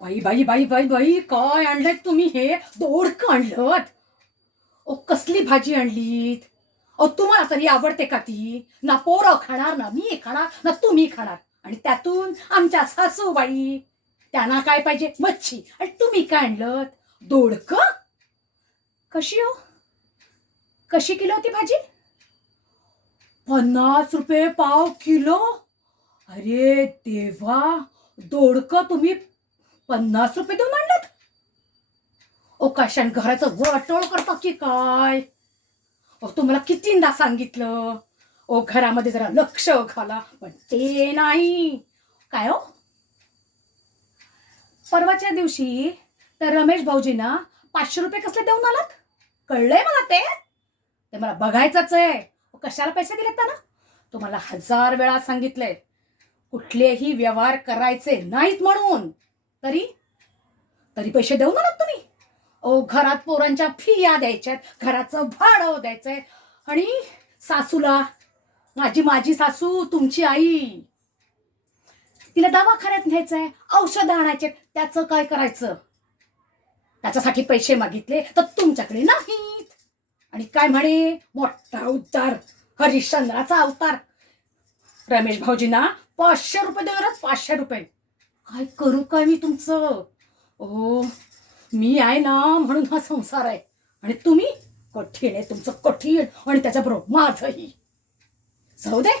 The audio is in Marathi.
बाई बाई बाई बाई बाई, काय आणलेत तुम्ही? हे दोडकं आणलं? ओ कसली भाजी आणलीत? ओ तुम्हाला तरी आवडते का ती? ना पोरं खाणार, ना मी खाणार, ना तुम्ही खाणार. आणि त्यातून आमच्या सासूबाई, त्यांना काय पाहिजे? मच्छी. आणि तुम्ही काय आणलं? दोडकं. कशी हो? कशी किलो ती भाजी? 50 रुपये पाव किलो. अरे देवा, दोडकं तुम्ही 50 रुपये देऊन आणलं? ओ कशाने घराचं वाटोळ करता की काय? अहो तुम्हाला कितींदा सांगितलं ओ घरामध्ये जरा लक्ष घाला, पण ते नाही. काय हो? परवाच्या दिवशी तर रमेश भाऊजींना 500 रुपये कसले देऊन आलात? कळलंय मला ते. ते मला बघायचंच आहे. कशाला पैसे दिलेत त्यांना? तुम्हाला 1000 वेळा सांगितलंय कुठलेही व्यवहार करायचे नाहीत म्हणून. तरी तरी पैसे देऊन आलात तुम्ही? ओ घरात पोरांच्या फिया द्यायच्यात, घराचं भाडं द्यायचंय, आणि सासूला, माझी माझी सासू तुमची आई, तिला दवाखान्यात न्यायचंय, औषध आणायचे, त्याचं काय करायचं? त्याच्यासाठी पैसे मागितले तर तुमच्याकडे नाहीत. आणि काय म्हणे? मोठा उद्धार, हरिश्चंद्राचा अवतार. रमेश भाऊजींना 500 रुपये देणार. 500 रुपये काय करू काय मी तुमचं? ओ मी आहे ना म्हणून हा संसार आहे, आणि तुम्ही कठीण आहे तुमचं, कठीण. आणि त्याच्याबरोबर माझंही. जाऊ दे,